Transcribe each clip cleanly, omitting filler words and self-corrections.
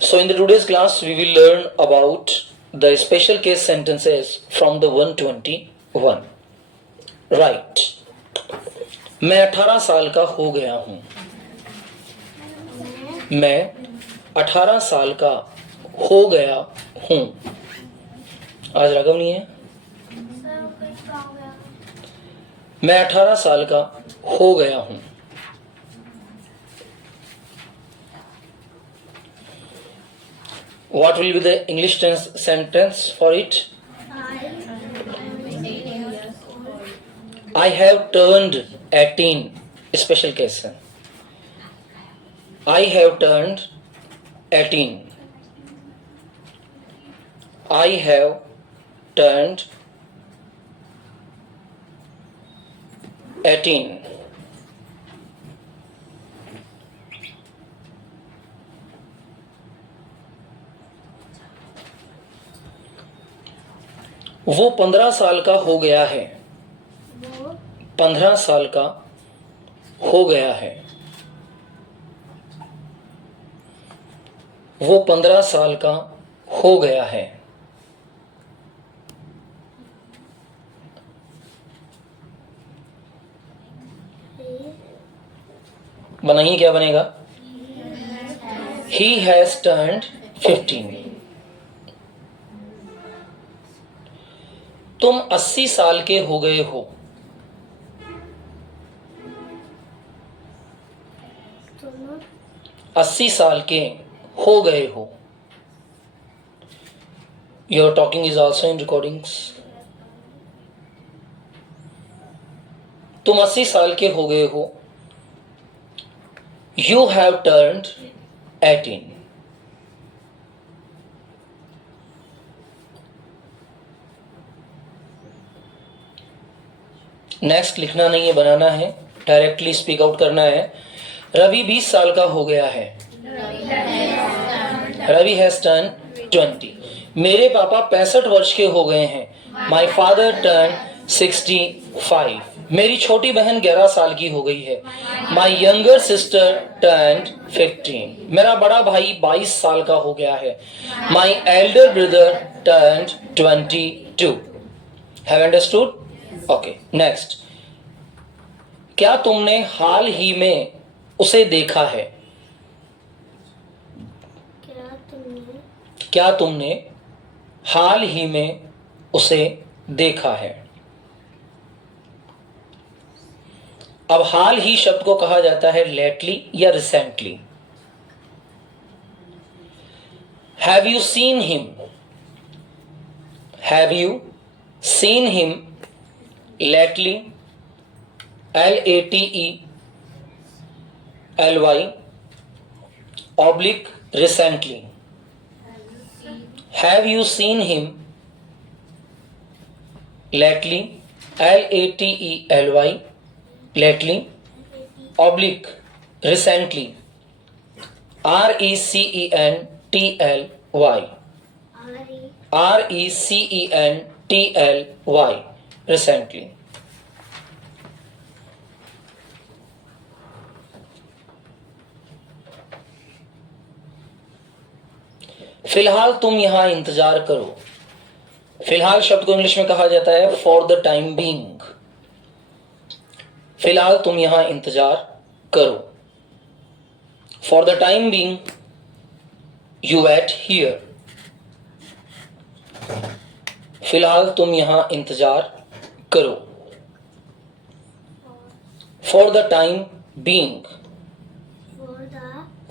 So in the today's class we will learn about the special case sentences from the 121. Right. मैं 18 साल का हो गया हूं. मैं 18 साल का हो गया हूं. आज रकम नहीं है. मैं 18 साल का हो गया हूं. What will be the English sentence for it? I have turned 18. Special case. I have turned 18. I have turned 18. वो 15 साल का हो गया है. 15 साल का हो गया है. वो 15 साल का हो गया है. बनाइए क्या बनेगा? He has turned 15. तुम 80 साल के हो गए हो. तुम 80 साल के हो गए हो. Your talking is also in recordings. तुम 80 साल के हो गए हो. You have turned 18. नेक्स्ट लिखना नहीं है, बनाना है. डायरेक्टली स्पीक आउट करना है. रवि 20 साल का हो गया है. Ravi has turn 20. मेरे पापा 65 वर्ष के हो गए हैं. My father turn 65. मेरी छोटी बहन 11 साल की हो गई है. My younger sister turn 15. मेरा बड़ा भाई 22 साल का हो गया है. My elder brother turn 22. Have understood? Okay. Next. क्या तुमने हाल ही में उसे देखा है? क्या तुमने हाल ही में उसे देखा है? अब हाल ही शब्द को कहा जाता है लेटली या recently. Have you seen him? Have you seen him lately? LATELY oblique recently. Have you seen him lately? LATELY lately oblique recently. RECENTLY RECENTLY recently. फिलहाल तुम यहां इंतजार करो. फिलहाल शब्द को इंग्लिश में कहा जाता है फॉर द टाइम बीइंग. फिलहाल तुम यहां इंतजार करो. For the time being you wait here. फिलहाल तुम यहां इंतजार करो. For the time being.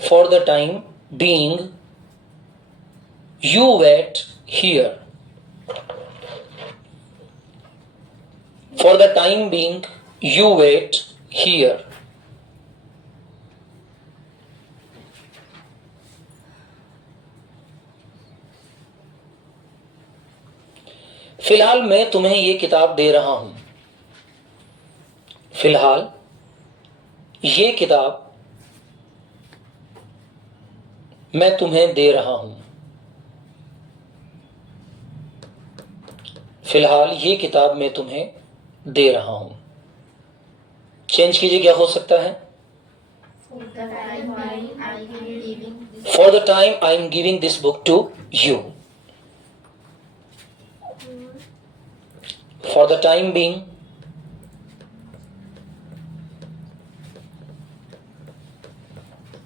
For the time being you wait here. For the time being you wait here. फिलहाल मैं तुम्हें ये किताब दे रहा हूं. फिलहाल ये किताब मैं तुम्हें दे रहा हूं. फिलहाल ये किताब मैं तुम्हें दे रहा हूं. चेंज कीजिए, क्या हो सकता है? For the time I am giving this book to you. For the time being,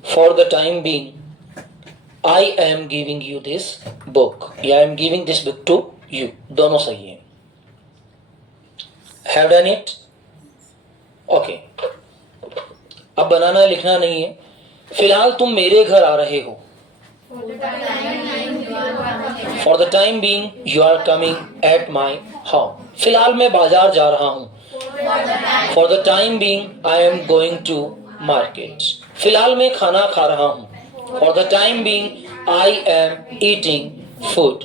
for the time being, I am giving you this book. या I am giving this book to you. दोनों सही है. Have done it? Okay. अब बनाना लिखना नहीं है. फिलहाल तुम मेरे घर आ रहे हो. For the time being, you are coming at my home. फिलहाल मैं बाजार जा रहा हूँ. For the time being, I am going to market. फिलहाल मैं खाना खा रहा हूँ. For the time being, I am eating food.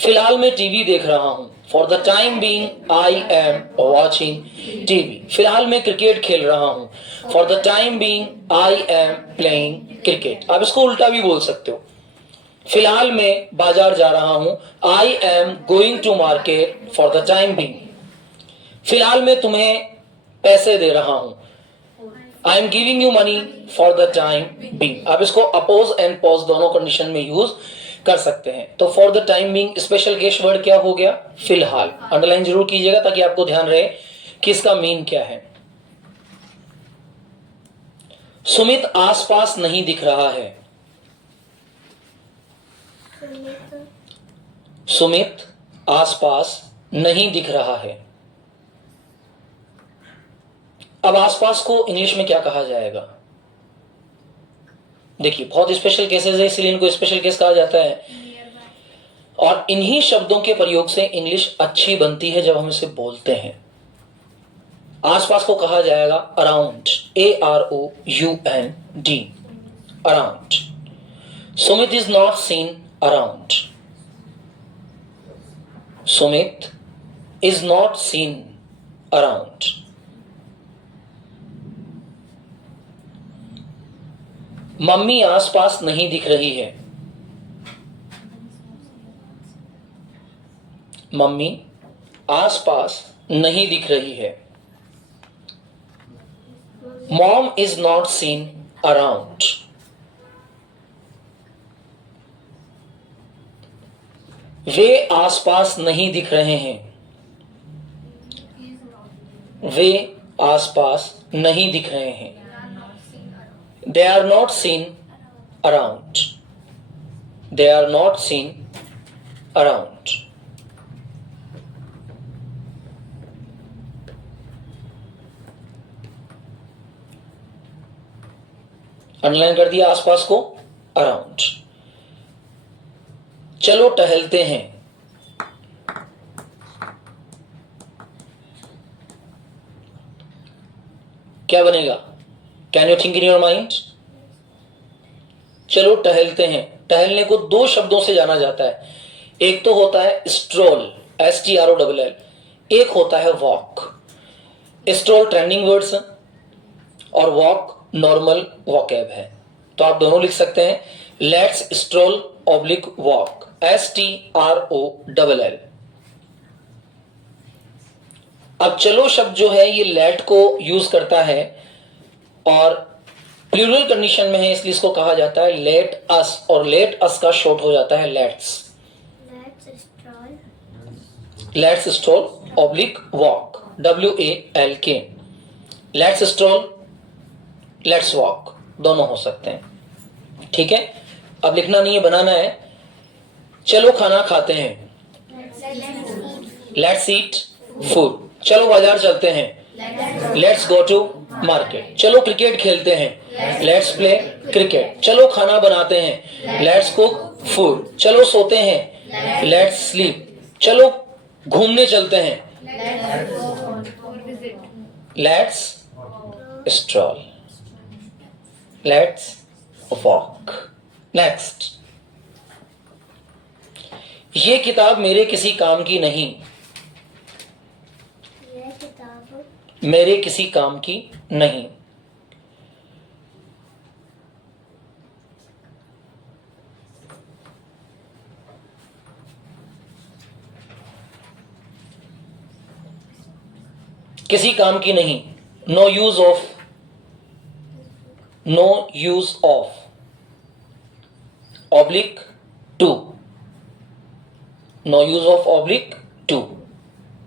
फिलहाल मैं टीवी देख रहा हूँ. For the time being, I am watching TV. फिलहाल मैं क्रिकेट खेल रहा हूँ. For the time being, I am playing cricket. आप इसको उल्टा भी बोल सकते हो. फिलहाल मैं बाजार जा रहा हूँ. I am going to market for the time being. फिलहाल मैं तुम्हें पैसे दे रहा हूँ. I am giving you money for the time being. आप इसको अपोज एंड पॉज दोनों कंडीशन में यूज कर सकते हैं. तो for the time being special case word क्या हो गया? फिलहाल. अंडरलाइन जरूर कीजिएगा ताकि आपको ध्यान रहे कि इसका मीन क्या है. सुमित आसपास नहीं दिख रहा है. सुमित आसपास नहीं दिख रहा है. अब आसपास को इंग्लिश में क्या कहा जाएगा? देखिए बहुत स्पेशल केसेस है इसलिए इनको स्पेशल केस कहा जाता है. और इन्हीं शब्दों के प्रयोग से इंग्लिश अच्छी बनती है जब हम इसे बोलते हैं. आसपास को कहा जाएगा around. AROUND. Around. Sumit is not seen around. Sumit is not seen around. Mummy आसपास नहीं दिख रही है. मम्मी आसपास नहीं दिख रही है. Mom is not seen around. वे आसपास नहीं दिख रहे हैं. वे आसपास नहीं दिख रहे हैं. They are not seen around. They are not seen around. Underline कर दिया आसपास को अराउंड. चलो टहलते हैं. क्या बनेगा? Can you think in your mind? चलो टहलते हैं. टहलने को दो शब्दों से जाना जाता है. एक तो होता है स्ट्रोल, STROLL. एक होता है वॉक. स्ट्रोल ट्रेंडिंग वर्ड्स और वॉक नॉर्मल वॉकैब है. तो आप दोनों लिख सकते हैं. Let's stroll oblique walk. STROLL. अब चलो शब्द जो है ये लेट को यूज करता है और प्लूरल कंडीशन में है इसलिए इसको कहा जाता है लेट अस. और लेट अस का शॉर्ट हो जाता है let's. Let's stroll oblique walk. WALK. Let's stroll, let's walk दोनों हो सकते हैं. ठीक है. अब लिखना नहीं है, बनाना है. चलो खाना खाते हैं. Let's eat food. चलो बाजार चलते हैं. Let's go to market. चलो क्रिकेट खेलते हैं. Let's play cricket. चलो खाना बनाते हैं. Let's cook food. चलो सोते हैं. Let's sleep. चलो घूमने चलते हैं. Let's stroll. Let's walk. Next. ये किताब मेरे किसी काम की नहीं. मेरे किसी काम की नहीं. किसी काम की नहीं. No use of. No use of, oblique two, no use of oblique two,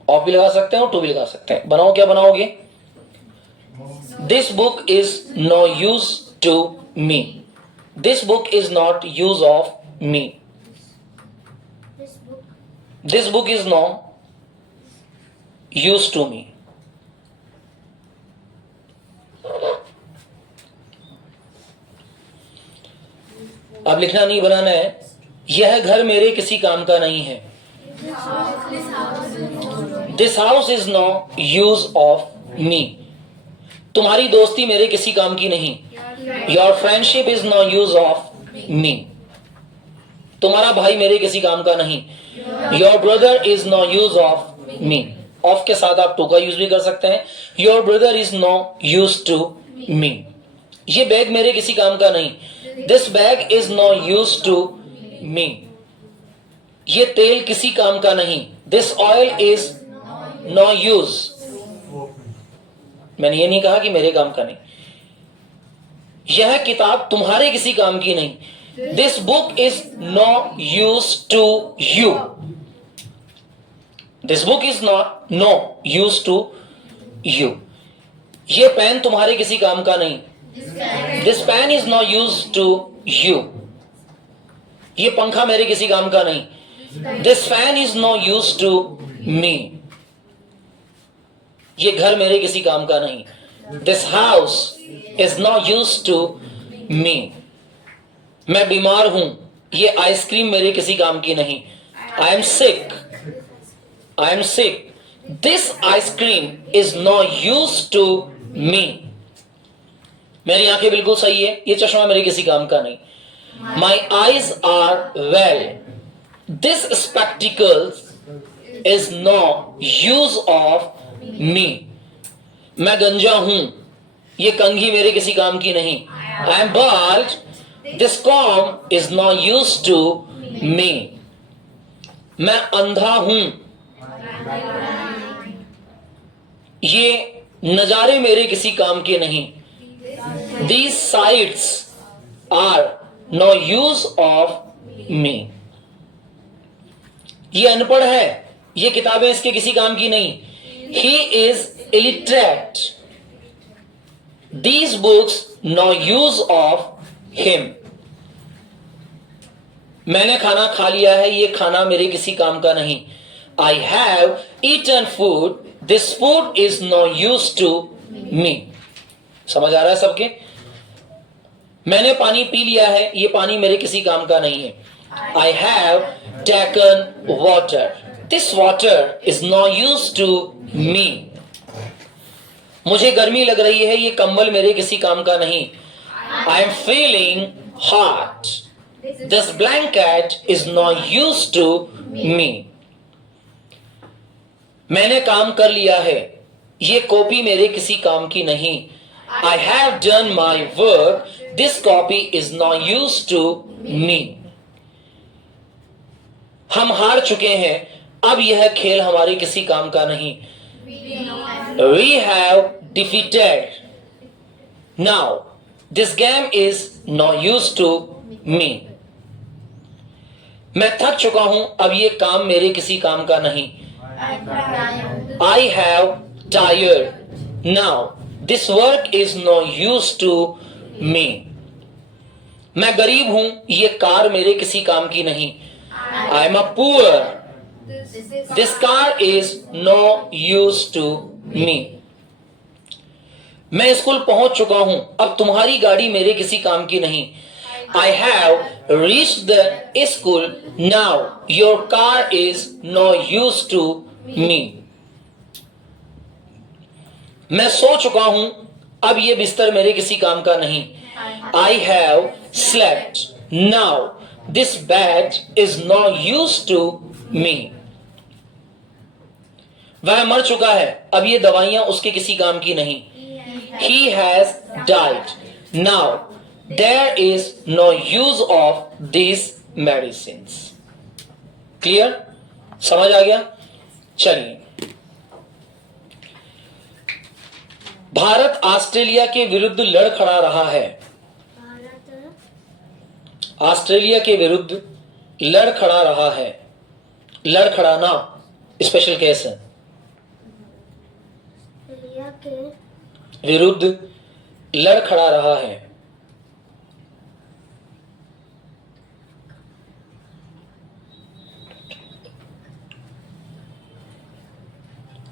of भी लगा सकते हैं और टू भी लगा सकते हैं। बनाओ, क्या बनाओगे? This book is no use to me, this book is not use of me, this book is no use to me. अब लिखना नहीं, बनाना है। यह घर मेरे किसी काम का नहीं है, this house is no use of me. तुम्हारी दोस्ती मेरे किसी काम की नहीं, your friendship is no use of me. तुम्हारा भाई मेरे किसी काम का नहीं, your brother is no use of me. Of के साथ आप टू का यूज भी कर सकते हैं। Your brother is no use to me. ये बैग मेरे किसी काम का नहीं, this bag is no use to me. ये तेल किसी काम का नहीं, this oil is no use. मैंने ये नहीं कहा कि मेरे काम का नहीं। यह किताब तुम्हारे किसी काम की नहीं, this book is no use to you. This book is not no use to you. ये पेन तुम्हारे किसी काम का नहीं, this pen is no use to you. ये पंखा मेरे किसी काम का नहीं, this fan is no use to me. ये घर मेरे किसी काम का नहीं, this house is no use to me. मैं बीमार हूं, ये आइसक्रीम मेरे किसी काम की नहीं, I am sick, I am sick, this ice cream is no use to me. मेरी आंखें बिल्कुल सही है, ये चश्मा मेरे किसी काम का नहीं, my eyes are well, this spectacles is no use of me. मैं गंजा हूं, ये कंघी मेरे किसी काम की नहीं, I am bald, this comb is no use to me. मैं अंधा हूं, ये नजारे मेरे किसी काम के नहीं, these sights are no use of me। ये अनपढ़ है, ये किताबें इसके किसी काम की नहीं, he is illiterate, these books no use of him। मैंने खाना खा लिया है, ये खाना मेरे किसी काम का नहीं, I have eaten food, this food is no use to me। समझ आ रहा है सबके? मैंने पानी पी लिया है, ये पानी मेरे किसी काम का नहीं है, I have taken water, this water is no use to me। मुझे गर्मी लग रही है, ये कंबल मेरे किसी काम का नहीं, I am feeling hot, this blanket is no use to me। मैंने काम कर लिया है, ये कॉपी मेरे किसी काम की नहीं, I have done my work, this copy is no use to me। हम हार चुके हैं, अब यह खेल हमारे किसी काम का नहीं, we have defeated, now this game is no use to me। मैं थक चुका हूं, अब ये काम मेरे किसी काम का नहीं, I have tired, now this work is no use to me। मैं गरीब हूं, ये कार मेरे किसी काम की नहीं, I am a poor, this car is no use to me। मैं स्कूल पहुंच चुका हूं, अब तुम्हारी गाड़ी मेरे किसी काम की नहीं, I have reached the school, now your car is no use to me। मैं सो चुका हूं, अब ये बिस्तर मेरे किसी काम का नहीं, I have slept, now this bed is no use to me। वह मर चुका है, अब ये दवाइयां उसके किसी काम की नहीं, he has died, now there is no use of these medicines। Clear? समझ आ गया? चलिए, भारत ऑस्ट्रेलिया के विरुद्ध लड़ खड़ा रहा है, ऑस्ट्रेलिया के विरुद्ध लड़ खड़ा रहा है। लड़ खड़ा ना स्पेशल केस है। ऑस्ट्रेलिया के विरुद्ध लड़ खड़ा रहा है।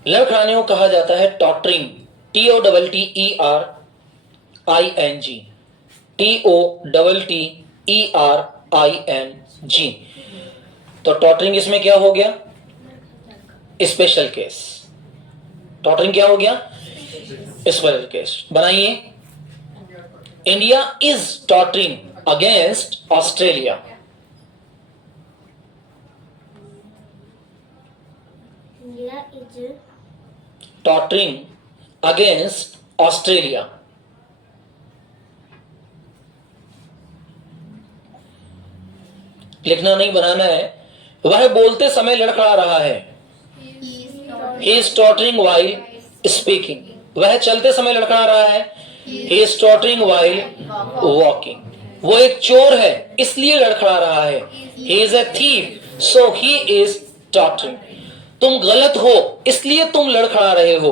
लड़खड़ाने को कहा जाता है टॉटरिंग, TOTTERING, TOTTERING। तो टॉटरिंग इसमें क्या हो गया? Special case. टॉटरिंग क्या हो गया? Special case. बनाइए, India is tottering against Australia. India is tottering against Australia. लिखना नहीं, बनाना है। वह बोलते समय लड़खड़ा रहा है। He is tottering while speaking. वह चलते समय लड़खड़ा रहा है। He is tottering while walking. वो एक चोर है इसलिए लड़खड़ा रहा है। He is a thief, so he is tottering. तुम गलत हो इसलिए तुम लड़खड़ा रहे हो।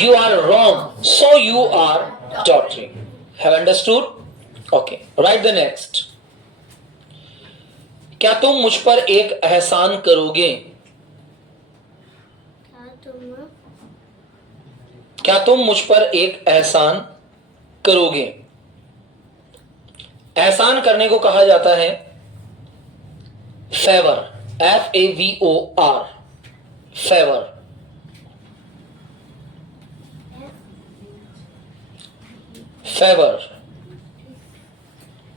You are wrong, so you are tottering. Have understood? Okay. Write the next. क्या तुम मुझ पर एक एहसान करोगे? क्या तुम मुझ पर एक एहसान करोगे? एहसान करने को कहा जाता है favour, FAVOR, favour. Favour,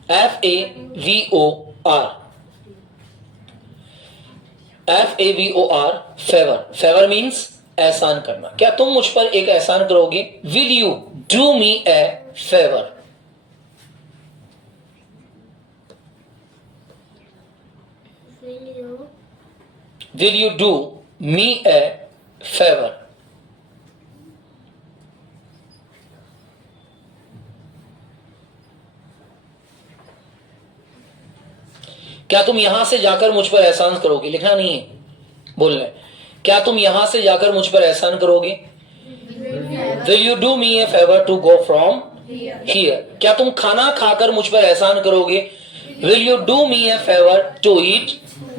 FAVOR, FAVOR, favour. Favour means एहसान करना। क्या तुम मुझ पर एक एहसान करोगे? Will you do me a favour? Will you do me a favour? क्या तुम यहां से जाकर मुझ पर एहसान करोगे? लिखना नहीं है, बोलना है। क्या तुम यहां से जाकर मुझ पर एहसान करोगे? Will you do me a favour to go from here? क्या तुम खाना खाकर मुझ पर एहसान करोगे? Will you do me a favour to eat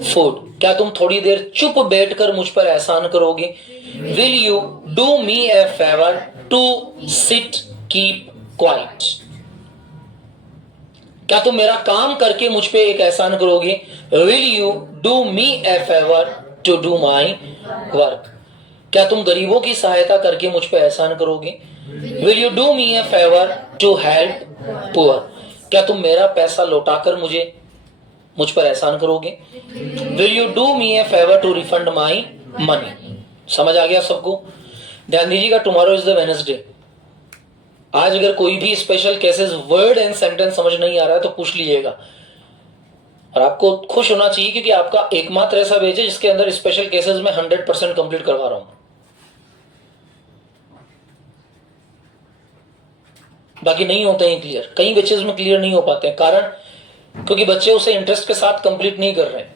food? क्या तुम थोड़ी देर चुप बैठकर मुझ पर एहसान करोगे? Will you do me a favour to sit keep quiet? क्या तुम मेरा काम करके मुझ पे एक एहसान करोगे? Will you do me a favour to do my work? क्या तुम गरीबों की सहायता करके मुझ पे एहसान करोगे? Will you do me a favour to help poor? क्या तुम मेरा पैसा लौटाकर मुझ पर एहसान करोगे? Will you do me a favour to refund my money? समझ आ गया सबको? ध्यान दीजिएगा, टुमारो इज द वेडनेसडे। आज अगर कोई भी special cases word and sentence समझ नहीं आ रहा है तो पूछ लीजिएगा। और आपको खुश होना चाहिए क्योंकि आपका एकमात्र ऐसा बैच है जिसके अंदर स्पेशल केसेस में 100% कंप्लीट करवा रहा हूं। बाकी नहीं होते हैं क्लियर, कई बैचेस में क्लियर नहीं हो पाते हैं। कारण क्योंकि बच्चे उसे इंटरेस्ट के साथ कंप्लीट नहीं कर रहे हैं।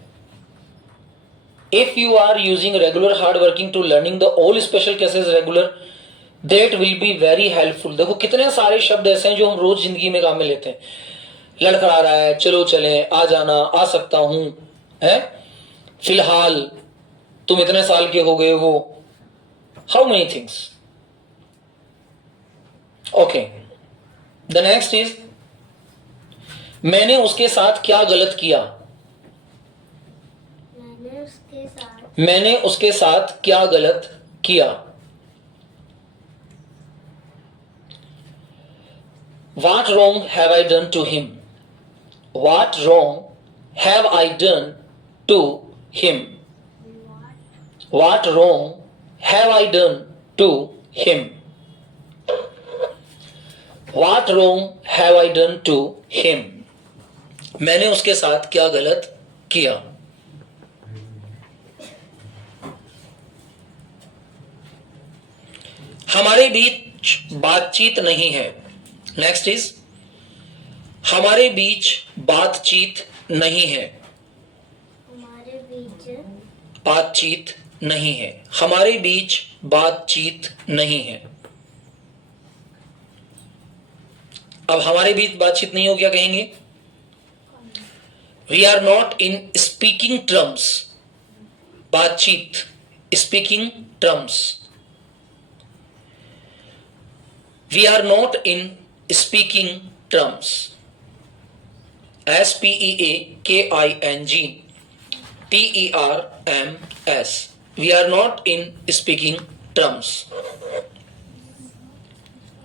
If you are using regular hard working to learning the all special cases regular, that will be very helpful. देखो कितने सारे शब्द ऐसे हैं जो हम रोज जिंदगी में काम में लेते हैं। लड़खड़ा रहा है, चलो चले, आ जाना, आ सकता हूं, है, फिलहाल, तुम इतने साल के हो गए हो, how many things. Okay, the next is मैंने उसके साथ क्या गलत किया? मैंने उसके साथ क्या गलत किया? What wrong have I done to him? What wrong have I done to him? What wrong have I done to him? What wrong have I done to him? मैंने उसके साथ क्या गलत किया? हमारे बीच बातचीत नहीं है। नेक्स्ट इज हमारे बीच बातचीत नहीं है, हमारे बीच बातचीत नहीं है, हमारे बीच बातचीत नहीं है। अब हमारे बीच बातचीत नहीं हो क्या कहेंगे? We are not in speaking terms, बातचीत, speaking terms. We are not in speaking terms, SPEAKING TERMS, we are not in speaking terms,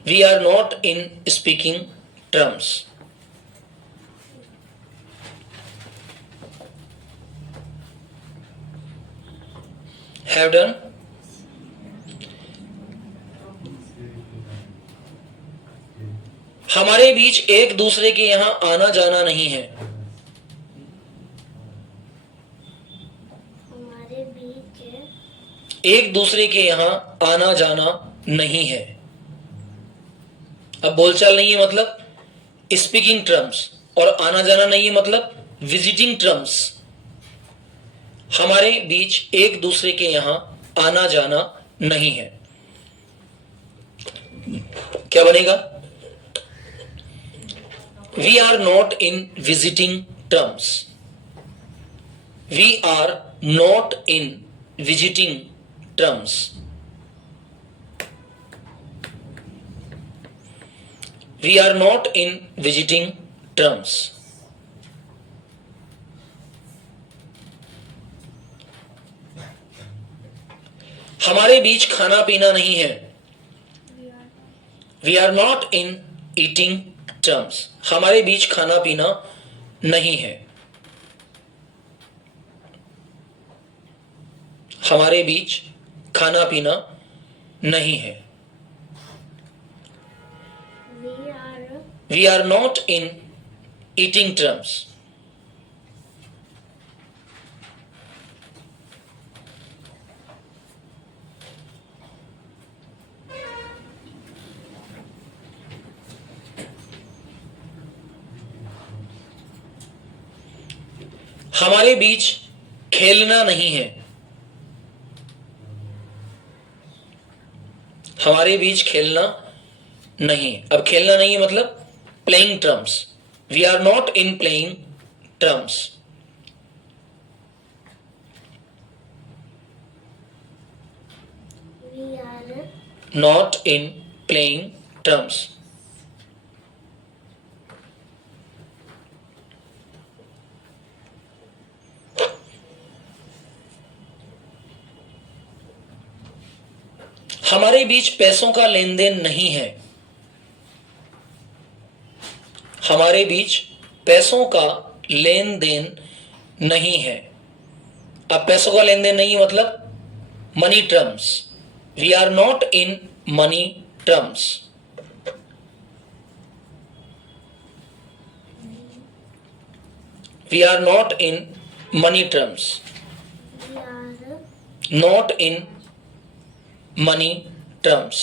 we are not in speaking terms। have done। हमारे बीच एक दूसरे के यहां आना जाना नहीं है, हमारे बीच एक दूसरे के यहां आना जाना नहीं है। अब बोलचाल नहीं है मतलब स्पीकिंग टर्म्स, और आना जाना नहीं है मतलब विजिटिंग टर्म्स। हमारे बीच एक दूसरे के यहां आना जाना नहीं है, क्या बनेगा? We are not in visiting terms, we are not in visiting terms. We are not in visiting terms. हमारे बीच खाना पीना नहीं है, we are not in eating terms, हमारे बीच खाना पीना नहीं है, हमारे बीच खाना पीना नहीं है। We are not in eating terms. हमारे बीच खेलना नहीं है, हमारे बीच खेलना नहीं। अब खेलना नहीं है मतलब playing terms, we are not in playing terms. We are not in playing terms. हमारे बीच पैसों का लेन देन नहीं है, हमारे बीच पैसों का लेन देन नहीं है। अब पैसों का लेन देन नहीं मतलब money terms, we are not in money terms. We are not in money terms, we are not in money terms.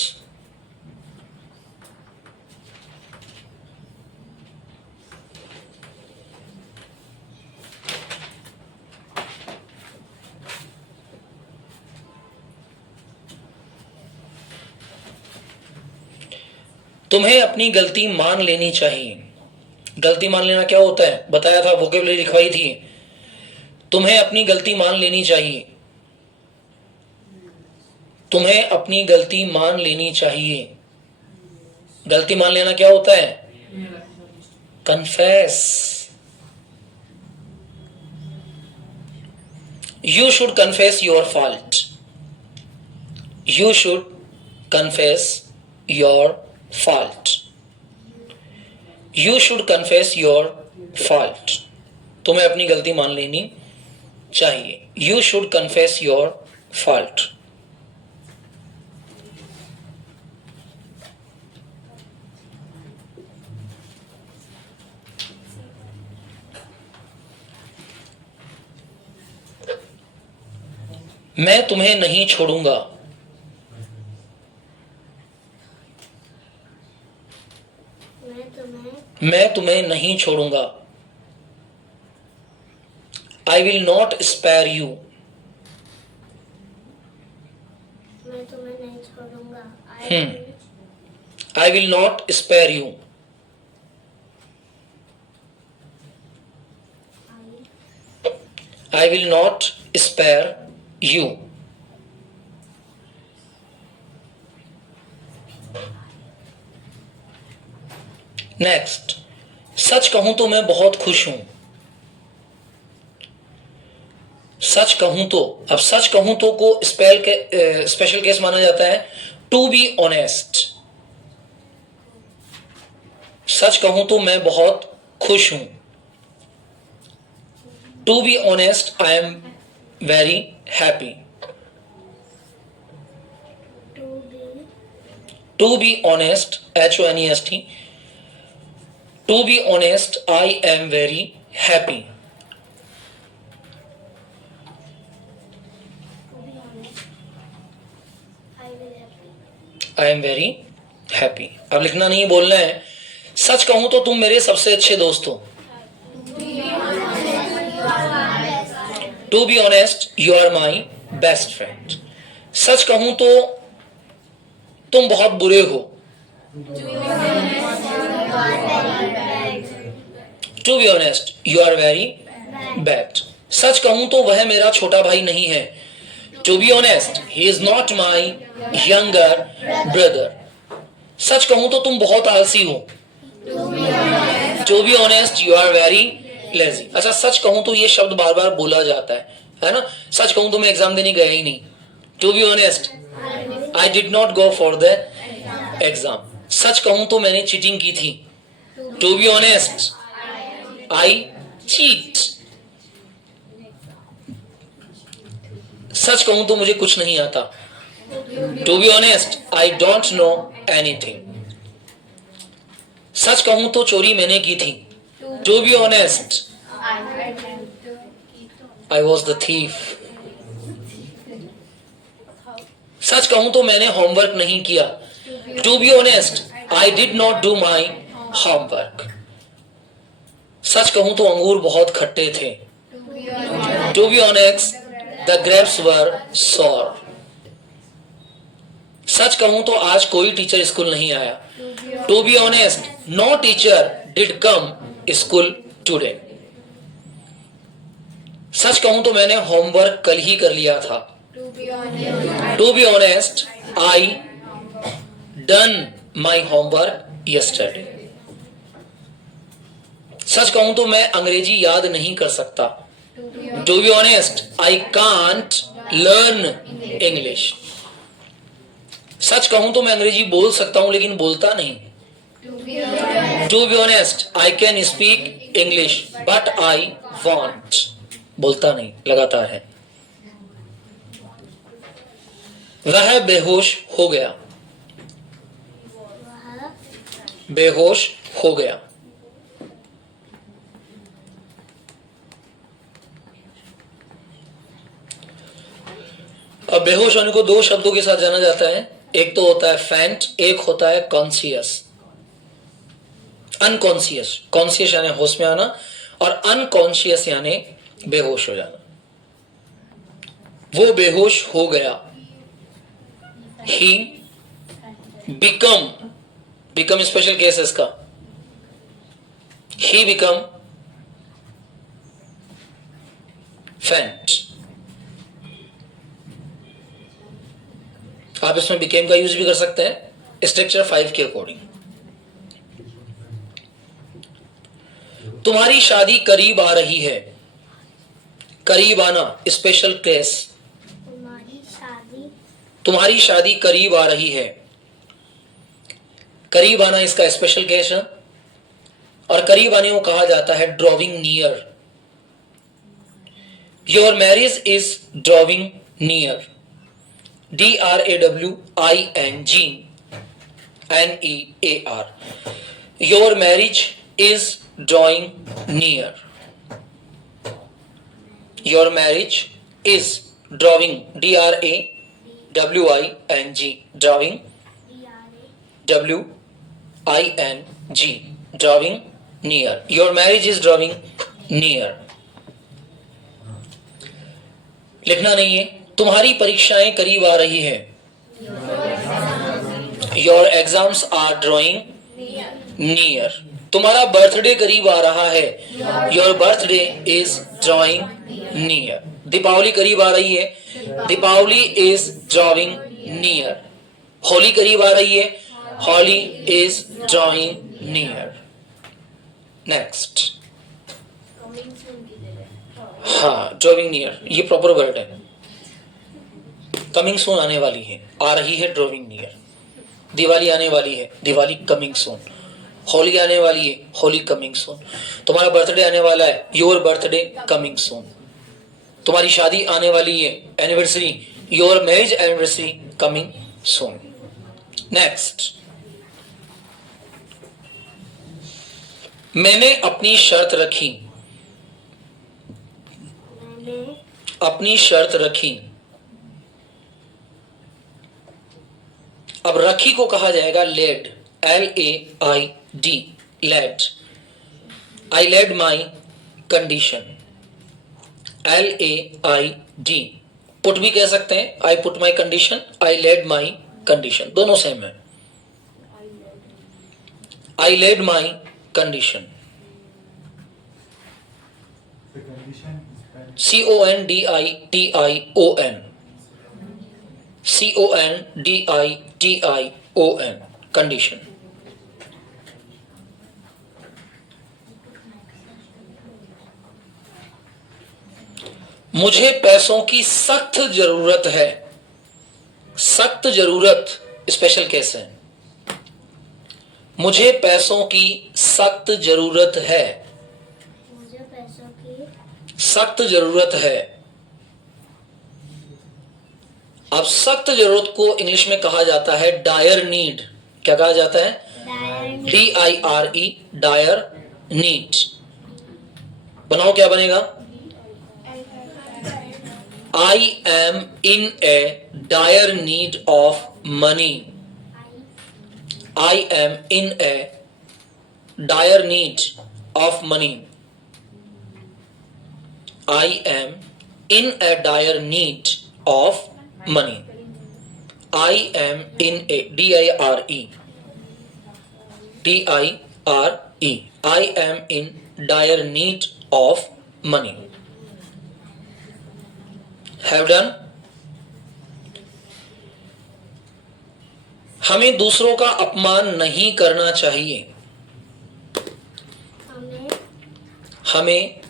तुम्हें अपनी गलती मान लेनी चाहिए। गलती मान लेना क्या होता है बताया था, वोकेबुलरी लिखवाई थी। तुम्हें अपनी गलती मान लेनी चाहिए, तुम्हें अपनी गलती मान लेनी चाहिए। गलती मान लेना क्या होता है? Confess. You should confess your fault, you should confess your fault, you should confess your fault. तुम्हें अपनी गलती मान लेनी चाहिए, you should confess your fault. मैं तुम्हें नहीं छोड़ूंगा, मैं तुम्हें नहीं छोड़ूंगा। I will not spare you. मैं तुम्हें नहीं छोड़ूंगा. I will not spare you. I will not spare you. Next, सच कहूं तो मैं बहुत खुश हूं. सच कहूं तो, अब सच कहूं तो को स्पेशल केस माना जाता है. To be honest. सच कहूं तो मैं बहुत खुश हूं. To be honest, I am very happy. To be honest, HONEST. To be honest, I am very happy. I am very happy. अब लिखना नहीं, बोलना है. सच कहूं तो तुम मेरे सबसे अच्छे दोस्त हो. To be honest, you are my best friend. सच कहूं तो तुम बहुत बुरे हो. To be honest, you are very bad. सच कहूं तो वह मेरा छोटा भाई नहीं है. To be honest, he is not my younger brother. सच कहूं तो तुम बहुत आलसी हो. To be honest, you are very lazy. अच्छा, सच कहूं तो ये शब्द बार बार बोला जाता है ना. सच कहूं तो मैं एग्जाम देने गया ही नहीं. To be honest, I did not go for the exam. सच कहूं तो मैंने चीटिंग की थी. To be honest, I cheat. सच कहूं तो मुझे कुछ नहीं आता. To be honest, I don't know anything. सच कहूं तो चोरी मैंने की थी. To be honest, I was the thief. सच कहूं तो मैंने होमवर्क नहीं किया. To be honest, I did not do my homework. सच कहूं तो अंगूर बहुत खट्टे थे. To be honest, the grapes were sour. सच कहूं तो आज कोई टीचर स्कूल नहीं आया. To be honest, no teacher did come school today. सच कहूं तो मैंने होमवर्क कल ही कर लिया था. To be honest, I done my homework yesterday. सच कहूं तो मैं अंग्रेजी याद नहीं कर सकता. To be honest, I can't learn English. सच कहूं तो मैं अंग्रेजी बोल सकता हूं लेकिन बोलता नहीं. To be honest, I can speak English but I won't. बोलता नहीं, लगातार है. वह बेहोश हो गया. बेहोश हो गया. अब बेहोश होने को दो शब्दों के साथ जाना जाता है. एक तो होता है फैंट, एक होता है कॉन्शियस. अनकॉन्शियस, कॉन्शियस यानी होश में आना और अनकॉन्शियस यानी बेहोश हो जाना. वो बेहोश हो गया. He become स्पेशल केस है इसका. He become faint. आप इसमें became का यूज भी कर सकते हैं स्ट्रक्चर 5 के अकॉर्डिंग. तुम्हारी शादी करीब आ रही है. करीब आना स्पेशल केस. तुम्हारी शादी करीब आ रही है. करीब आना इसका स्पेशल केस है और करीब आने को कहा जाता है drawing near. Your marriage is drawing near. DRAWING NEAR. Your marriage is drawing near. Your marriage is drawing DRAWING drawing WING drawing near. Your marriage is drawing near. लिखना नहीं है। तुम्हारी परीक्षाएं करीब आ रही है। Your exams are drawing near. तुम्हारा बर्थडे करीब आ रहा है। Your birthday is drawing near. Deepavali करीब आ रही है। Deepavali is drawing near. Holi करीब आ रही है। Holi is drawing near. Next, हाँ, ड्रॉइंग नियर ये प्रॉपर वर्ड है। कमिंग सून आने वाली है, आ रही है ड्रॉइंग नियर। दिवाली आने वाली है, दिवाली कमिंग सून। होली आने वाली है, होली कमिंग सून। तुम्हारा बर्थडे आने वाला है, योर बर्थडे कमिंग सून। तुम्हारी शादी आने वाली है, anniversary, your marriage anniversary coming soon. Next, मैंने अपनी शर्त रखी। मैंने अपनी शर्त रखी। अब रखी को कहा जाएगा laid, LAID, laid. I laid my condition, LAID। Put भी कह सकते हैं, I put my condition, I laid my condition, दोनों सेम है। I laid my condition, CONDITION, CONDITION, condition. मुझे पैसों की सख्त जरूरत है। सख्त जरूरत स्पेशल केस है। मुझे पैसों की सख्त जरूरत है। मुझे पैसों की सख्त जरूरत है। अब सख्त जरूरत को इंग्लिश में कहा जाता है डायर नीड। क्या कहा जाता है? DIRE, dire need. बनाओ, क्या बनेगा? I am in a dire need of money. I am in a dire need of money. I am in a dire need of money. I am in a DIRE, DIRE. I am in dire need of money. Have done. हमें दूसरों का अपमान नहीं करना चाहिए। हमें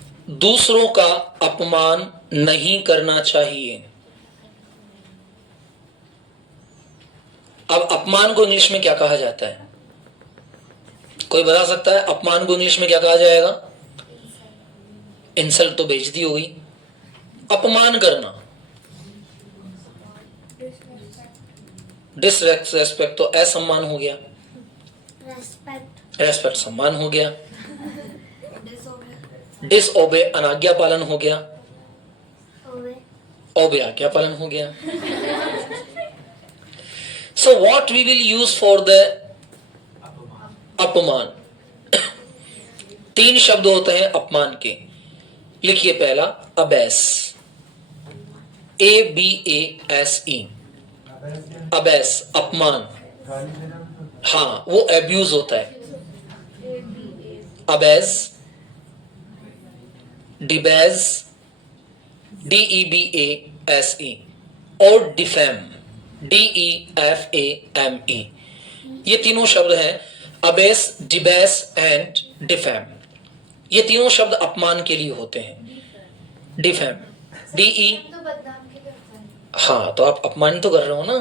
दूसरों का अपमान नहीं करना चाहिए। अब अपमान को इंग्लिश में क्या कहा जाता है? कोई बता सकता है अपमान को इंग्लिश में क्या कहा जाएगा? इंसल्ट तो बेइज्जती हो गई। अपमान करना, डिसरेस्पेक्ट तो असम्मान हो गया। रेस्पेक्ट सम्मान हो गया। डिसओबे अनाज्ञा पालन हो गया। ओबे आज्ञा पालन हो गया। So what we will use for the अपमान? 3 शब्द होते हैं अपमान के। लिखिए पहला अबैस, ABASE, अबैस अपमान। हाँ, वो एब्यूज होता है। अबैस, डिबैज, DEBASE, और डिफेम, DEFAME। ये तीनों शब्द हैं, अबैस, डिबैस एंड डिफेम। ये तीनों शब्द अपमान के लिए होते हैं। डिफेम, DE, हाँ, तो आप अपमान तो कर रहे हो ना।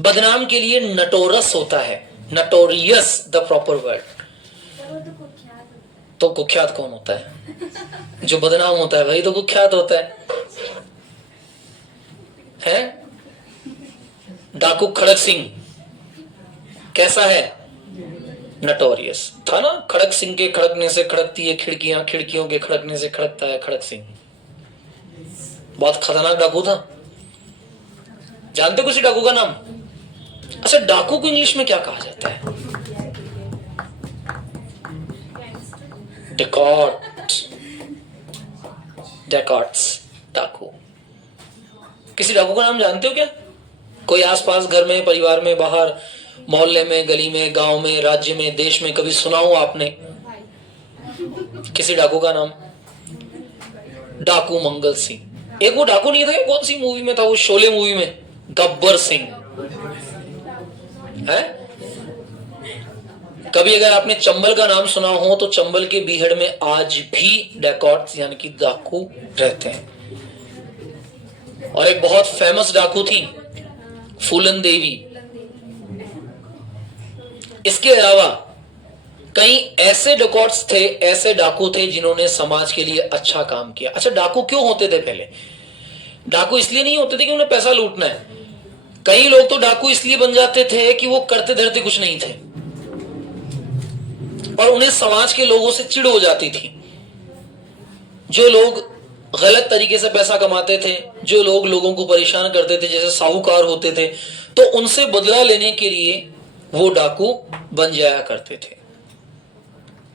बदनाम के लिए नटोरस होता है, नटोरियस द प्रॉपर वर्ड। तो कुख्यात कौन होता है? जो बदनाम होता है वही तो कुख्यात होता है? डाकू खड़क सिंह कैसा है? नटोरियस था ना। खड़क सिंह के खड़कने से खड़कती है खिड़कियां, खिड़कियों के खड़कने से खड़कता है खड़क सिंह। बहुत खतरनाक डाकू था। जानते हो किसी डाकू का नाम? अच्छा, डाकू को इंग्लिश में क्या कहा जाता है? डेकॉर्ट, डेकॉर्ट्स, डाकू। किसी डाकू का नाम जानते हो क्या? कोई आसपास घर में, परिवार में, बाहर, मोहल्ले में, गली में, गांव में, राज्य में, देश में कभी सुना हो आपने किसी डाकू का नाम? डाकू मंगल सिंह। एक वो डाकू नहीं था, कौन सी मूवी में था, वो शोले मूवी में, गब्बर सिंह है। कभी अगर आपने चंबल का नाम सुना हो तो चंबल के बीहड़ में आज भी डैकॉट्स यानी कि डाकू रहते हैं। और एक बहुत फेमस डाकू थी फूलन देवी। इसके अलावा कई ऐसे डकॉट्स थे, ऐसे डाकू थे जिन्होंने समाज के लिए अच्छा काम किया। अच्छा, डाकू क्यों होते थे पहले? डाकू इसलिए नहीं होते थे कि उन्हें पैसा लूटना है। कई लोग तो डाकू इसलिए बन जाते थे कि वो करते धरते कुछ नहीं थे और उन्हें समाज के लोगों से चिढ़ हो जाती थी। जो लोग गलत तरीके से पैसा कमाते थे, जो लोग लोगों को परेशान करते थे, जैसे साहूकार होते थे, तो उनसे बदला लेने के लिए वो डाकू बन जाया करते थे।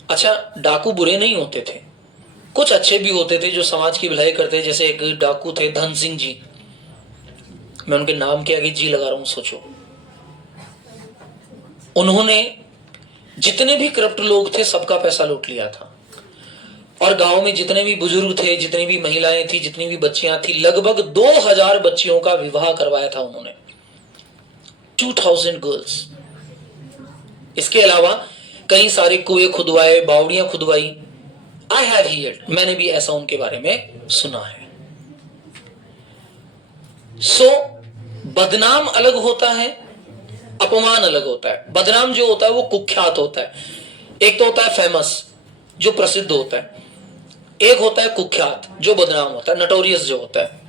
अच्छा, डाकू बुरे नहीं होते थे, कुछ अच्छे भी होते थे जो समाज की भलाई करते थे। जैसे एक डाकू थे धन सिंह जी। मैं उनके नाम के आगे जी लगा रहा हूं, सोचो। उन्होंने जितने भी करप्ट लोग थे सबका पैसा लूट लिया था और गांव में जितने भी बुजुर्ग थे, जितनी भी महिलाएं थी, जितनी भी बच्चियां थी, लगभग 2000 बच्चियों का विवाह करवाया था उन्होंने। 2000 गर्ल्स। इसके अलावा कई सारे कुएं खुदवाए, बावड़ियां खुदवाई। आई हैव हियर्ड, मैंने भी ऐसा उनके बारे में सुना है। सो बदनाम अलग होता है, अपमान अलग होता है। बदनाम जो होता है वो कुख्यात होता है। एक तो होता है फेमस, जो प्रसिद्ध होता है। एक होता है कुख्यात, जो बदनाम होता है, नटोरियस जो होता है।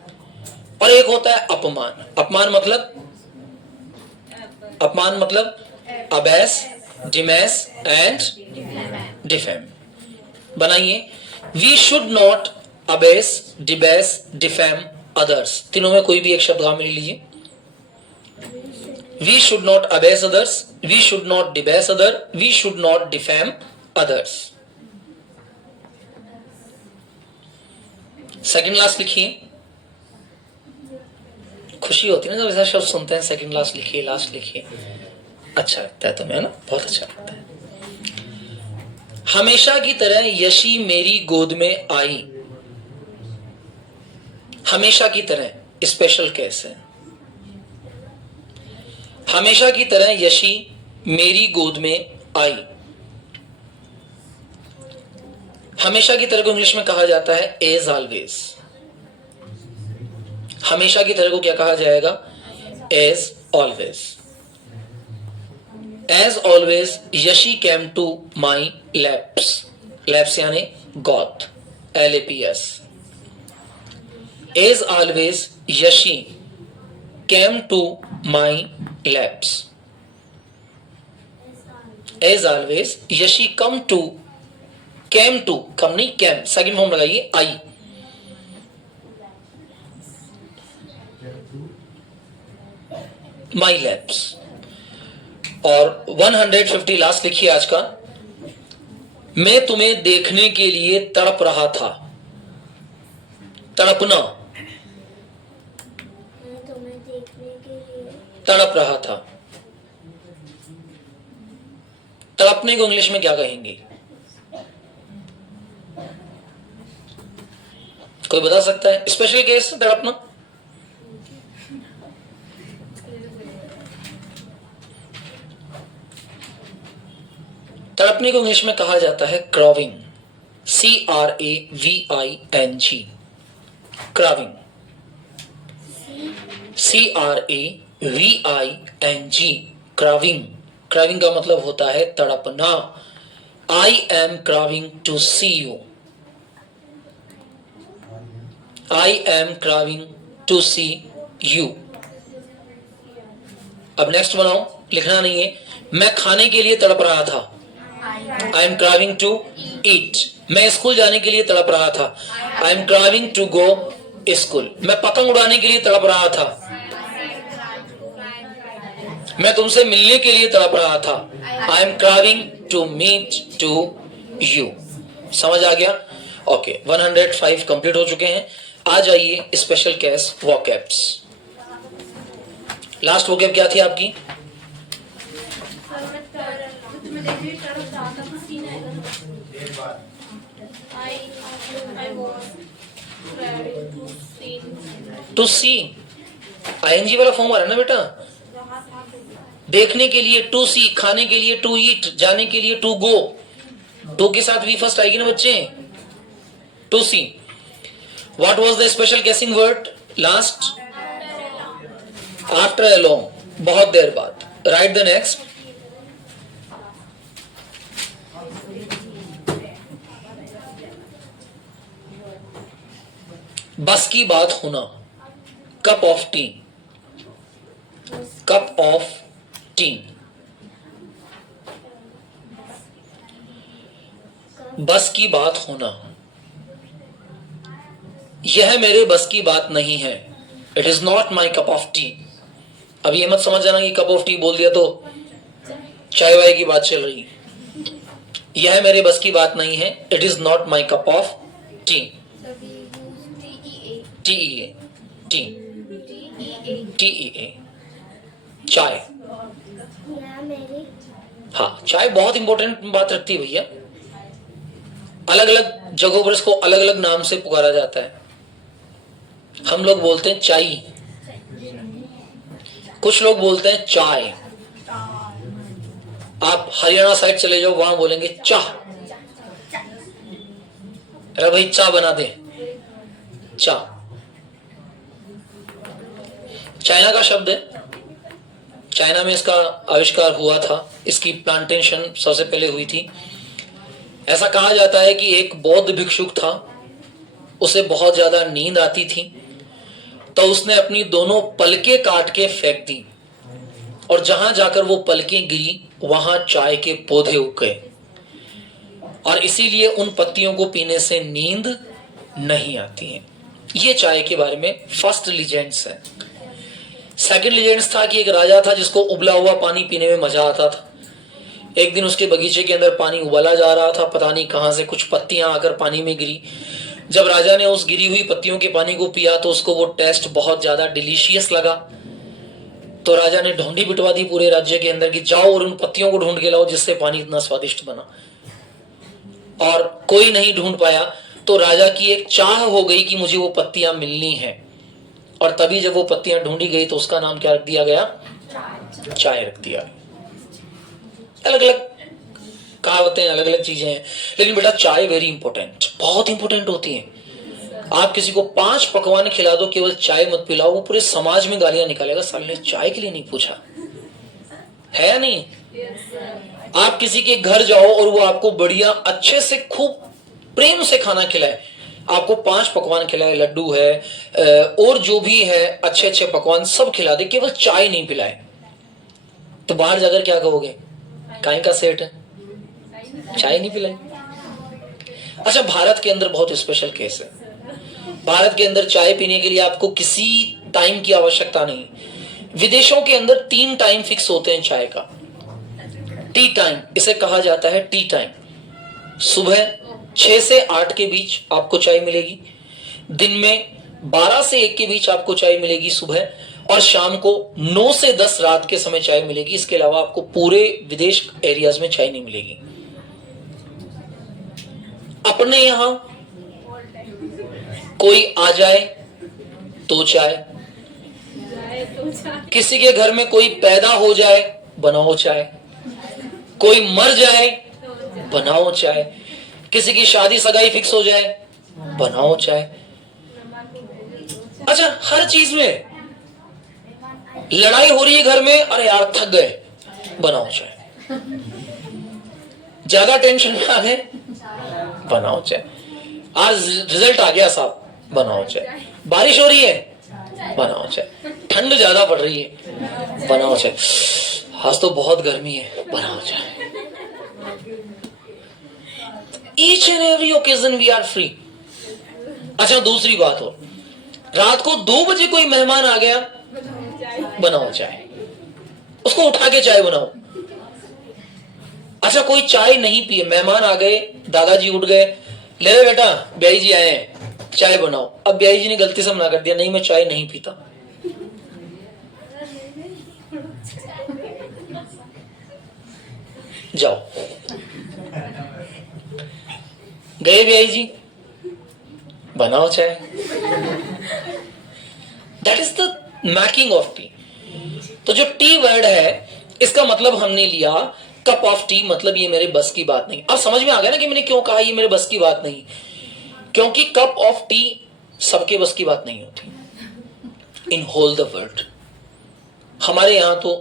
और एक होता है अपमान। अपमान मतलब अबैस, डिमेस एंड डिफेम। बनाइए, we should not abase, debase, defame others. तीनों में कोई भी एक शब्द काम ले लीजिए। We should not abase others, we should not debase others, we should not defame others. Second last लिखिए। खुशी होती है ना जब ऐसा शब्द सुनते हैं, सेकंड लास्ट लिखिए, लास्ट लिखिए। अच्छा लगता है तुम्हें ना, बहुत अच्छा लगता है। हमेशा की तरह यशी मेरी गोद में आई। हमेशा की तरह स्पेशल केस है। हमेशा की तरह यशी मेरी गोद में आई। हमेशा की तरह को इंग्लिश में कहा जाता है एज ऑलवेज। हमेशा की तरह को क्या कहा जाएगा? As always. As always Yashi came to my laps. Laps यानी गॉथ, LAPS। As always Yashi came to my laps. As always, Yashi came नहीं came, सेकंड फॉर्म लगाइए आई। My laps। और 150 लास्ट लिखिए आज का। मैं तुम्हें देखने के लिए तड़प रहा था। तड़पना, तड़प रहा था। तड़पने को इंग्लिश में क्या कहेंगे? कोई बता सकता है? Special case तड़पना। तड़पने को इंग्लिश में कहा जाता है क्राविंग। CRAVING। क्राविंग, CRAVING। क्राविंग। क्राविंग का मतलब होता है तड़पना। I am craving to see you। I am craving to see you। अब नेक्स्ट बनाओ, लिखना नहीं है। मैं खाने के लिए तड़प रहा था। I am craving to eat। मैं स्कूल जाने के लिए तड़प रहा था। I am craving to go school. मैं पतंग उड़ाने के लिए तड़प रहा था। मैं तुमसे मिलने के लिए तड़प रहा था। I am craving to meet to you। समझ आ गया? ओके, 105 कंप्लीट हो चुके हैं। आ जाइए special case vocabs. Last vocab क्या थी आपकी? टू सी, आईएनजी वाला फॉर्म आ रहा है ना बेटा। देखने के लिए टू सी, खाने के लिए टू ईट, जाने के लिए टू गो। टू के साथ वी फर्स्ट आएगी ना बच्चे, to see. What was the special guessing word last? After a long, बहुत देर बाद। Write the next. बस की बात होना, cup of tea, cup of tea. बस की बात होना, यह मेरे बस की बात नहीं है। It is not my cup of T. अब ये मत समझ जाना कि कप ऑफ टी बोल दिया तो चाय वाय की बात चल रही। यह मेरे बस की बात नहीं है। It is not my cup of T. Tea, T, tea, चाय। यह मेरी हाँ, चाय बहुत इंपॉर्टेंट बात रखती है भैया। अलग अलग जगहों पर इसको अलग अलग नाम से पुकारा जाता है। हम लोग बोलते हैं चाय, कुछ लोग बोलते हैं चाय। आप हरियाणा साइड चले जाओ, वहां बोलेंगे चाह। अरे भाई चाय बना दे, चाह। चाइना का शब्द है। चाइना में इसका आविष्कार हुआ था। इसकी प्लांटेशन सबसे पहले हुई थी। ऐसा कहा जाता है कि एक बौद्ध भिक्षुक था, उसे बहुत ज्यादा नींद आती थी, तो उसने अपनी दोनों पलकें काट के फेंक दी, और जहां जाकर वो पलकें गिरी वहां चाय के पौधे उग गए, और इसीलिए उन पत्तियों को पीने से नींद नहीं आती है। ये चाय के बारे में फर्स्ट लीजेंड्स है। सेकंड लीजेंड्स था कि एक राजा था जिसको उबला हुआ पानी पीने में मजा आता था। एक दिन उसके बगीचे के अंदर पानी उबाला जा रहा था, पता नहीं कहां से कुछ पत्तियां आकर पानी में गिरी। जब राजा ने उस गिरी हुई पत्तियों के पानी को पिया तो उसको वो टेस्ट बहुत ज्यादा डिलीशियस लगा। तो राजा ने ढूंढी बिटवा दी पूरे राज्य के अंदर कि जाओ और उन पत्तियों को ढूंढ के लाओ जिससे पानी इतना स्वादिष्ट बना। और कोई नहीं ढूंढ पाया, तो राजा की एक चाह हो गई कि मुझे वो पत्तियां मिलनी है। और तभी जब वो पत्तियां ढूंढी गई तो उसका नाम क्या रख दिया गया? चाय रख दिया। अलग अलग कहावतें, अलग अलग चीजें हैं, लेकिन बेटा चाय वेरी इंपॉर्टेंट, बहुत इंपॉर्टेंट होती है। आप किसी को 5 पकवान खिला दो, केवल चाय मत पिलाओ, वो पूरे समाज में गालियां निकालेगा, साले ने चाय के लिए नहीं पूछा है या नहीं। आप किसी के घर जाओ और वो आपको बढ़िया अच्छे से खूब प्रेम से खाना खिलाए, आपको 5 पकवान खिलाए, लड्डू है और जो भी है अच्छे अच्छे पकवान सब खिला दे, केवल चाय नहीं पिलाए, तो बाहर जाकर क्या कहोगे? काहे का सेठ है, चाय नहीं पिलाई। अच्छा, भारत के अंदर बहुत स्पेशल केस है। भारत के अंदर चाय पीने के लिए आपको किसी टाइम की आवश्यकता नहीं। विदेशों के अंदर 3 टाइम फिक्स होते हैं चाय का। टी टाइम, इसे कहा जाता है टी टाइम। सुबह 6 से 8 के बीच आपको चाय मिलेगी, दिन में 12 से 1 के बीच आपको चाय मिलेगी सुबह, और शाम को 9 से 10 रात के समय चाय मिलेगी। इसके अलावा आपको पूरे विदेश एरियाज में चाय नहीं मिलेगी। अपने यहां कोई आ जाए तो चाय, किसी के घर में कोई पैदा हो जाए बनाओ चाय, कोई मर जाए बनाओ चाय, किसी की शादी सगाई फिक्स हो जाए बनाओ चाय। अच्छा, हर चीज में लड़ाई हो रही है घर में, अरे यार थक गए बनाओ चाय, ज्यादा टेंशन में आ गए बनाओ चाय, आज रिजल्ट आ गया साहब बनाओ चाय, बारिश हो रही है बनाओ चाय, ठंड ज्यादा पड़ रही है बनाओ चाय, आज तो बहुत गर्मी है बनाओ चाय। Each and every occasion we are free. अच्छा, दूसरी बात हो, रात को 2 बजे कोई मेहमान आ गया बनाओ चाय, उसको उठा के चाय बनाओ। अच्छा, कोई चाय नहीं पिए, मेहमान आ गए, दादाजी उठ गए, ले बेटा ब्याई जी आए हैं चाय बनाओ। अब ब्याई जी ने गलती से मना कर दिया, नहीं मैं चाय नहीं पीता, जाओ। गए भाई जी, बनाओ चाय। That is the making of T. तो जो टी वर्ड है इसका मतलब हमने लिया कप ऑफ टी, मतलब ये मेरे बस की बात नहीं। अब समझ में आ गया ना कि मैंने क्यों कहा ये मेरे बस की बात नहीं, क्योंकि कप ऑफ टी सबके बस की बात नहीं होती इन होल द वर्ल्ड। हमारे यहां तो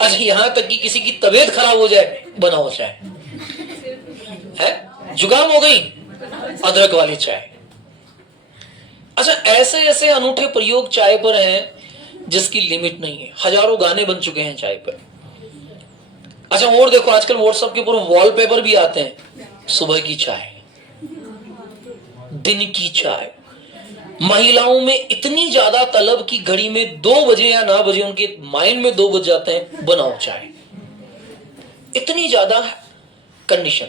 अच्छा यहां तक कि किसी की तबीयत खराब हो जाए बनाओ चाय है, जुकाम हो गई अदरक वाली चाय। अच्छा ऐसे ऐसे अनूठे प्रयोग चाय पर हैं जिसकी लिमिट नहीं है, हजारों गाने बन चुके हैं चाय पर। अच्छा और देखो आजकल व्हाट्सएप के ऊपर वॉलपेपर भी आते हैं, सुबह की चाय, दिन की चाय। महिलाओं में इतनी ज्यादा तलब की घड़ी में 2 बजे या 9 बजे उनके माइंड में 2 बज जाते हैं बनाओ चाय। इतनी ज्यादा कंडीशन,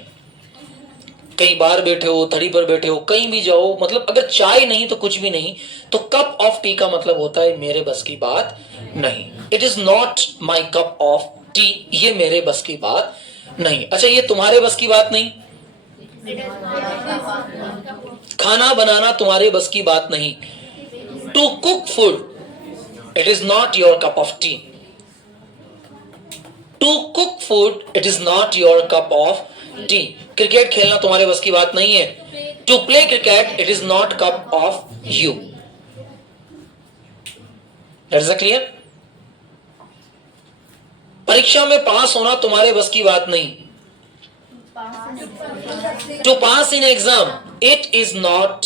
कहीं बाहर बैठे हो, थड़ी पर बैठे हो, कहीं भी जाओ, मतलब अगर चाय नहीं तो कुछ भी नहीं। तो कप ऑफ टी का मतलब होता है मेरे बस की बात नहीं, it is not my cup of T, ये मेरे बस की बात नहीं। अच्छा ये तुम्हारे बस की बात नहीं, खाना बनाना तुम्हारे बस की बात नहीं, to cook food it is not your cup of tea, to cook food it is not your cup of tea. Cricket खेलना तुम्हारे बस की बात नहीं है, to play cricket it is not cup of you. That's clear. परीक्षा में pass होना तुम्हारे बस की बात नहीं, to pass in exam it is not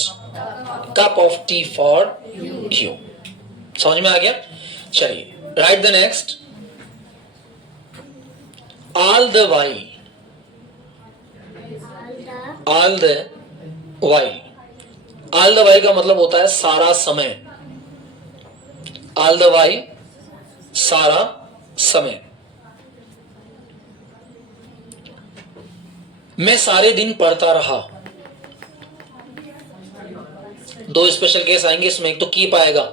cup of tea for you. समझ में आ गया। चलिए right the next, all the while, all the while, all the while का मतलब होता है सारा समय, ऑल द वाइल सारा समय। मैं सारे दिन पढ़ता रहा, 2 स्पेशल केस आएंगे इसमें, एक तो कीप आएगा,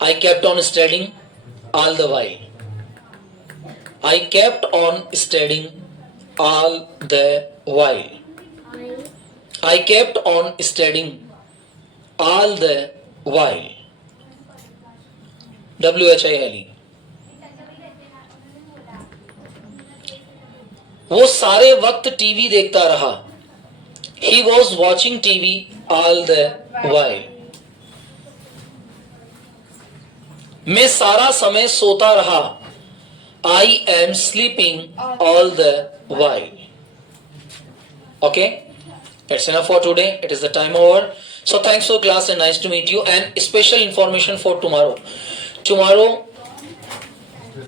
I kept on studying all the while, I kept on studying all the while, I kept on studying all the while, WHILE। वो सारे वक्त टीवी देखता रहा, he was watching TV all the while। मैं सारा समय सोता रहा, I am sleeping all the while। Okay, that's enough for today. It is the time over. So thanks for class and nice to meet you. And special information for tomorrow. Tomorrow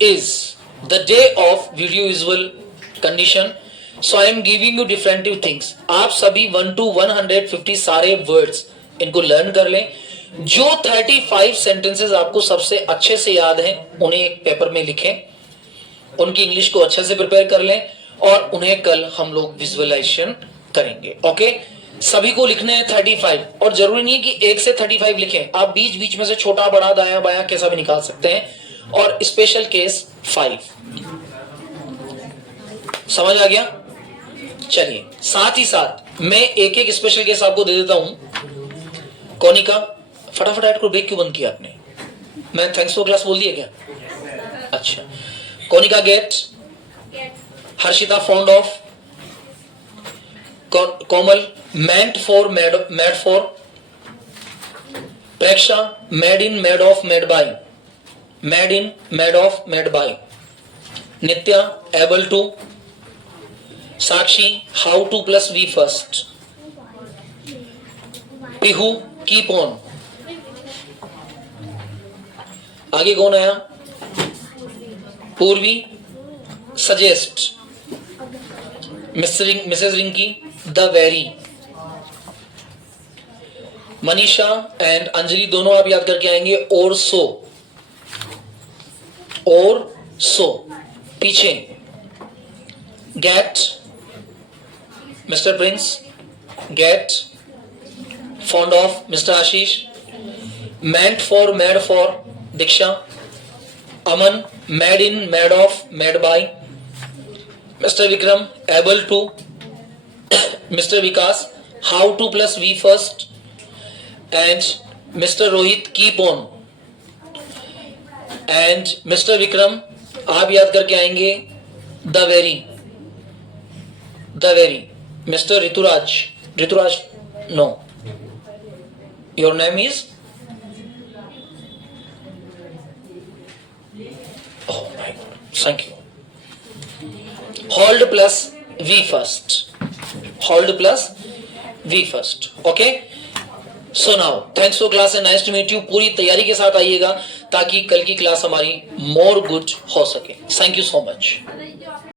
is the day of video visual condition, so I am giving you different things। आप सभी 1 to 150 सारे words इनको learn कर लें। जो 35 sentences आपको सबसे अच्छे से याद हैं उन्हें एक पेपर में लिखें, उनकी इंग्लिश को अच्छे से प्रिपेयर कर लें और उन्हें कल हम लोग विजुअलाइजेशन करेंगे। ओके, सभी को लिखने हैं 35, और जरूरी नहीं है कि 1 से 35 लिखें, आप बीच बीच में से छोटा बड़ा दायां बायां कैसा भी निकाल सकते हैं। और स्पेशल केस 5। समझ आ गया। चलिए साथ ही साथ मैं एक एक स्पेशल केस आपको दे देता हूं। कोनिका फटाफट ऐड को ब्रेक क्यों बंद किया आपने? मैं थैंक्स फॉर क्लास बोल दिया क्या? अच्छा, Konika get, Harshita found of, Komal meant for made for, Preksha made in made of made by, made in made of made by, Nitya able to, Sakshi how to plus we first, Pihu keep on. आगे कौन आया? Purvi suggest, Mrs Rinki the very, Manisha and Anjali दोनों आप याद करके आएंगे और सो, और सो पीछे, get Mr Prince, get fond of Mr Ashish, meant for made for Diksha, Aman made in made of made by, Mr. Vikram, able to. Mr. Vikas, how to plus V first. And Mr. Rohit, keep on. And Mr. Vikram, आप याद करके आएंगे the very. Mr. Rituraj, no. Your name is? Oh my God, thank you. Hold plus V first. Okay? So now, thanks for class and nice to meet you. पूरी तैयारी के साथ आइएगा ताकि कल की क्लास हमारी more good हो सके. Thank you so much.